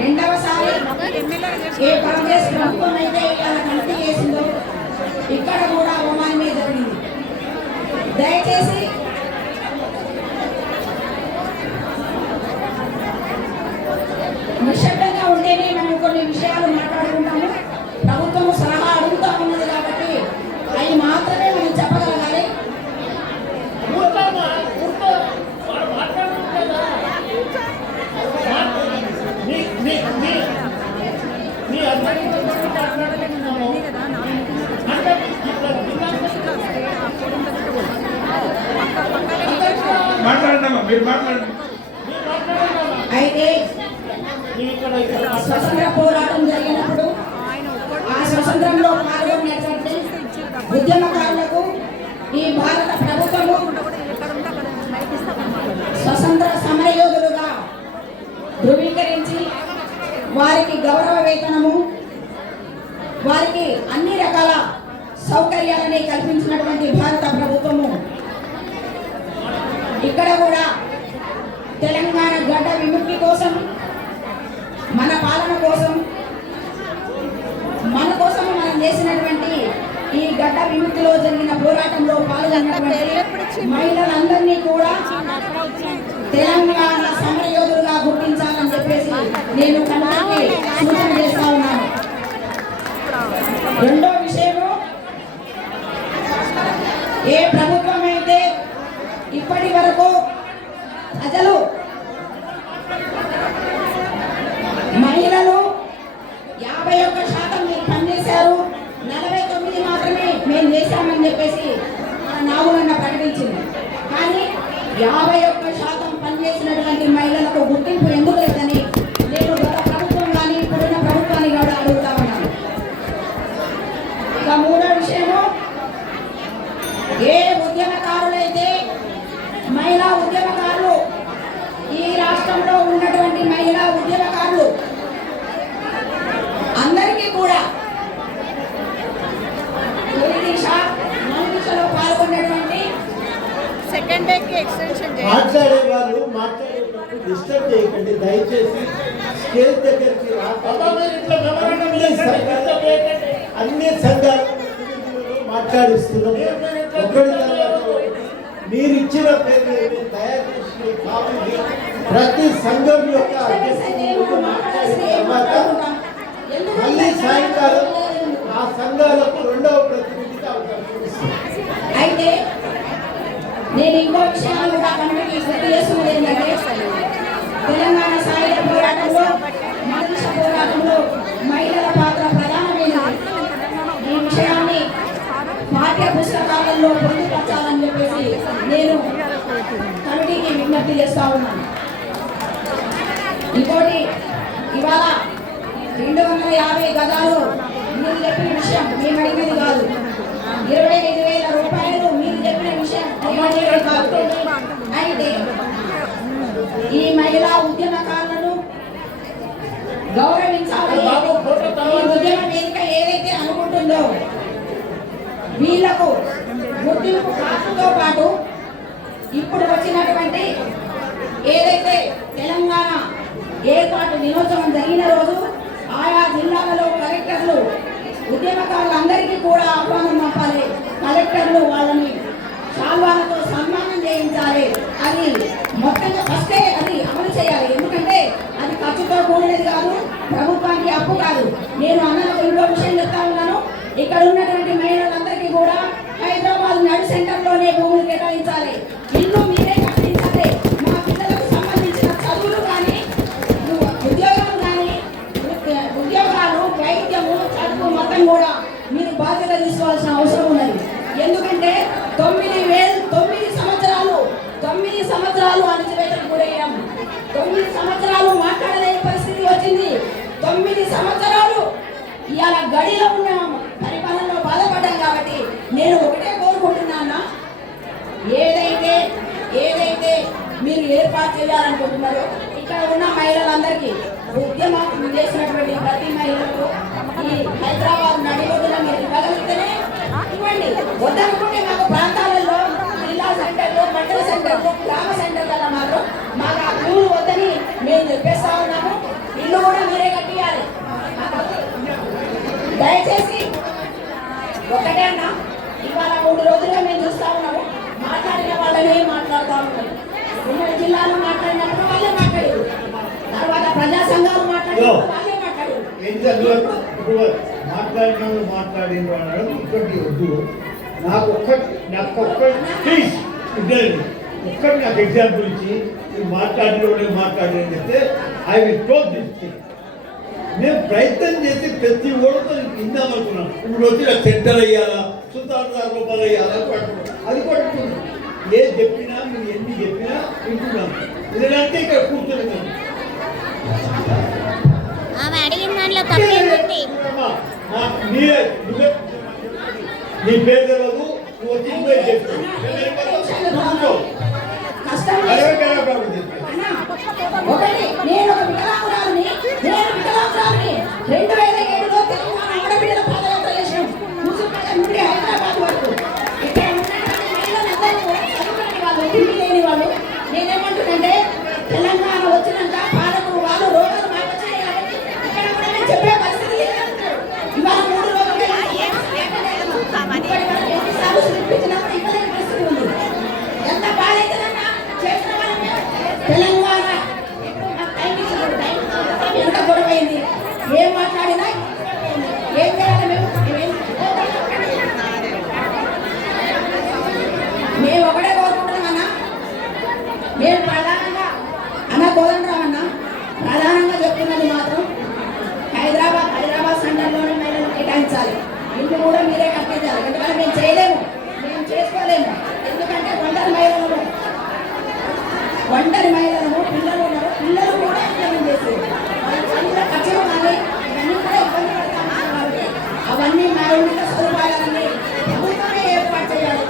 రెండవసారి ఏ కాంగ్రెస్ ప్రభుత్వం అయితే ఇలా కమిటీ చేసిందో ఇక్కడ కూడా అవమానమే జరిగింది. దయచేసి నిశ్శబ్దంగా ఉంటేనే మనం కొన్ని విషయాలు మాట్లాడుకుంటాము. ప్రభుత్వం సలహా అడుగుతా ఉన్నది కాబట్టి అవి మాత్రమే మనం చెప్పగలగాలి. అయితే స్వతంత్ర పోరాటం జరిగినప్పుడు ఆ స్వతంత్రంలో పాల్గొన్నటువంటి ఉద్యమకారులకు ఈ భారత ప్రభుత్వము స్వతంత్ర సమరయోధులుగా ధృవీకరించి వారికి గౌరవ వేతనము, వారికి అన్ని రకాల సౌకర్యాలని కల్పించినటువంటి భారత ప్రభుత్వము ఇక్కడ కూడా తెలంగాణ గడ్డ విముక్తి కోసం, మన పాలన కోసం, మన కోసం మనం చేసినటువంటి ఈ గడ్డ విముక్తిలో జరిగిన పోరాటంలో పాల్గొన్నటువంటి మహిళలందరినీ కూడా తెలంగాణ సమరయోధులుగా గుర్తించాలని చెప్పేసి నేను కమిటీకి సూచన చేస్తా ఉన్నాను. రెండో విషయము, ఏ ప్రభుత్వం అయితే ఇప్పటి వరకు ప్రజలు మహిళలు 51% మీరు పనిచేశారు, 49 మాత్రమే మేము చేశామని చెప్పేసి మన నాగులన్న ప్రకటించింది. కానీ 51% పనిచేసినటువంటి మహిళలకు గుర్తింపు ఎందుకు లేదని నేను గత ప్రభుత్వం కానీ ఇప్పుడున్న ప్రభుత్వాన్ని కూడా అడుగుతా ఉన్నాను. ఇక మూడో విషయము, ఏ ఉద్యమకారులైతే మహిళా ఉద్యమకారులు ఈ రాష్ట్రంలో ఉన్నటువంటి మహిళా ఉద్యమకారులు అందరికీ కూడా మనదిశలో పాల్గొన్నటువంటి సెకండ్ డేకి ఎక్స్టెన్షన్ మాట్లాడే వాళ్ళు మాట్లాడేటప్పుడు డిస్టర్బ్ చేయకండి దయచేసి. స్టేజ్ దగ్గరికి అన్ని సంఘాలు మాట్లాడిస్తున్నాం. ఒకటి మీరు ఇచ్చిన పేరు తయారు చేసిన కాపీ ప్రతి సంఘం యొక్క మాట్లాడిన తర్వాత మళ్ళీ సాయంకాలం ఆ సంఘాలకు రెండవ ప్రతినిధికి అవకాశం ఇస్తుంది. అయితే నేను ఇంకో విషయాలు కూడా కమిటీకి గుర్తు చేస్తున్నది ఏంటంటే, తెలంగాణ సాయుధ పోరాటంలో, మనదేశ పోరాటంలో మహిళల పాత్ర ప్రధానమైనది. ఈ విషయాన్ని పాఠ్య పుస్తకాలలో పొందుపరచాలని చెప్పేసి నేను కమిటీకి విజ్ఞప్తి చేస్తా ఉన్నాను. ఇంకోటి, ఇవాళ 250 గజాలు మీరు చెప్పిన విషయం మేము అడిగినది కాదు. 25,000 రూపాయలు మీరు చెప్పిన విషయం మేము అడిగినది కాదు. అయితే ఈ మహిళా ఉద్యమకారులను గౌరవించాలి. ఈ ఉద్యమ వేదిక ఏదైతే అనుకుంటుందో వీళ్లకు గుర్తింపు కాసుతో పాటు ఇప్పుడు వచ్చినటువంటి ఏదైతే తెలంగాణ ఏర్పాటు దినోత్సవం జరిగిన రోజు ఆయా జిల్లాలలో కలెక్టర్లు ఉద్యమకారులందరికీ కూడా ఆహ్వానం పంపాలి. కలెక్టర్లు వాళ్ళని శాల్వాలతో సన్మానం చేయించాలి. అది మొత్తంగా ఫస్టే అది అమలు చేయాలి. ఎందుకంటే అది ఖర్చుతో కూడినది కాదు, ప్రభుత్వానికి అప్పు కాదు. నేను అన్నది ఇంకో విషయం చెప్తా ఉన్నాను. ఇక్కడ ఉన్నటువంటి మహిళలందరికీ కూడా హైదరాబాద్ నడు సెంటర్లోనే భూములు కేటాయించాలి. ఇల్లు మీరే కట్టించాలి. మా పిల్లలకు సంబంధించిన చదువులు కానీ, ఉద్యోగాలు కానీ, ఉద్యోగాలు, వైద్యము, చదువు మొత్తం కూడా మీరు బాధ్యత తీసుకోవాల్సిన అవసరం ఉన్నది. ఎందుకంటే 9 సంవత్సరాలు అణచివేతకు గురయ్యాం. 9 సంవత్సరాలు మాట్లాడలేని పరిస్థితి వచ్చింది. 9 సంవత్సరాలు ఇవాళ గడిలో ఉన్నాం, పరిపాలనలో బాధపడ్డాం. కాబట్టి నేను ఒకటే కోరుకుంటున్నాను, ఏదైతే మీరు ఏర్పాటు చేయాలనుకుంటున్నారో ఇక్కడ ఉన్న మహిళలందరికీ, ఉద్యమం చేసినటువంటి ప్రతి మహిళలకు ఈ హైదరాబాద్ నడిబొడ్డున మీరు ఇవ్వగలిగితేనే ఇవ్వండి. వద్దనుకుంటే మాకు ప్రాంతాలలో, జిల్లా సెంటర్లో, మండల సెంటర్లో, గ్రామ సెంటర్లలో మాత్రం మాకు ఆ భూములు వద్దని మేము చెప్పేస్తా ఉన్నాము. ఇల్లు కూడా మీరే కట్టియాలి. దయచేసి ఒకటే అన్నా, ఇవాళ 3 రోజులుగా మేము చూస్తా ఉన్నాము, మాట్లాడిన వాళ్ళనే మాట్లాడుతూ ఉన్నాము. ఉమ్మడి జిల్లాలో మాట్లాడినప్పుడు వాళ్ళే మాట్లాడారు, తర్వాత ప్రజా సంఘాలు మాట్లాడినప్పుడు వాళ్ళే మాట్లాడారు. మాట్లాడిన అనడం ఇక్కడికి వద్దు. నాకు ఒక్కటి ప్లీజ్ ఒక్కటి నాకు ఎగ్జాంపుల్ ఇచ్చి మాట్లాడి చెప్తే I will close this thing. మేము ప్రయత్నం చేసి ప్రతి ఓడితో ఇందామనుకున్నాం. ఇప్పుడు వచ్చి నాకు సెంటర్ అయ్యాలా, సుల్తాన్ రూపాయలు అయ్యాలా అది పట్టుకున్నాం. ఏది చెప్పినా మీరు ఎన్ని చెప్పినా వింటున్నాం. ఎందుకంటే ఇక్కడ కూర్చున్నాం. నీ పేరు తెలియదు, నువ్వు వచ్చి ఇన్వైట్ చేస్తావు. ఒకటి, నేను ఒక వికలాంగురాలిని. 2007లో తెలంగాణ ఆడబిడ్డల పాదయాత్ర చేసినాం. మున్సిపల్ నుండి హైదరాబాద్ వరకు. ఇక్కడ ఉన్నటువంటి మహిళలందరూ కూడా చదువుకునే వాళ్ళు, తిండి లేని వాళ్ళు. నేనేమంటున్నానంటే, తెలంగాణ వచ్చినాక పాలకులు వాళ్ళు రోగాలు మాకు వచ్చాయి కాబట్టి ఇక్కడ కూడా నేను చెప్పే పరిస్థితి లేదంటున్నారు. ఇవాళ 3 రోజులు ఎన్నిసార్లు చూపించినప్పుడు ఇవ్వలేని పరిస్థితి ఉంది. ఎంత బాధ అవుతుందన్నా చేసిన వాళ్ళని. తెలంగాణ ఎంత గొడవైంది, ఏం మాట్లాడినా ఏం చేయాలి మేము ఒకటే కోరుకుంటున్నామన్నా. నేను ప్రధానంగా కోదండరామన్నా ప్రధానంగా చెప్తున్నది మాత్రం హైదరాబాద్ సెంటర్లోనే మహిళలు కేటాయించాలి. ఇల్లు కూడా మీరే కట్టించాలి. ఎందుకంటే మేము చేయలేము, మేము చేసుకోలేము. ఎందుకంటే ఒంటరి మహిళలను పిల్లలు ఉన్నారు, పిల్లలు కూడా ఇబ్బంది చేసేది. వాళ్ళ చదువుల ఖర్చులు కానీ ఇవన్నీ కూడా ఇబ్బంది పడతాం. అవన్నీ మా ఊళ్ళో సదుపాయాలన్నీ ప్రభుత్వమే ఏర్పాటు చేయాలి.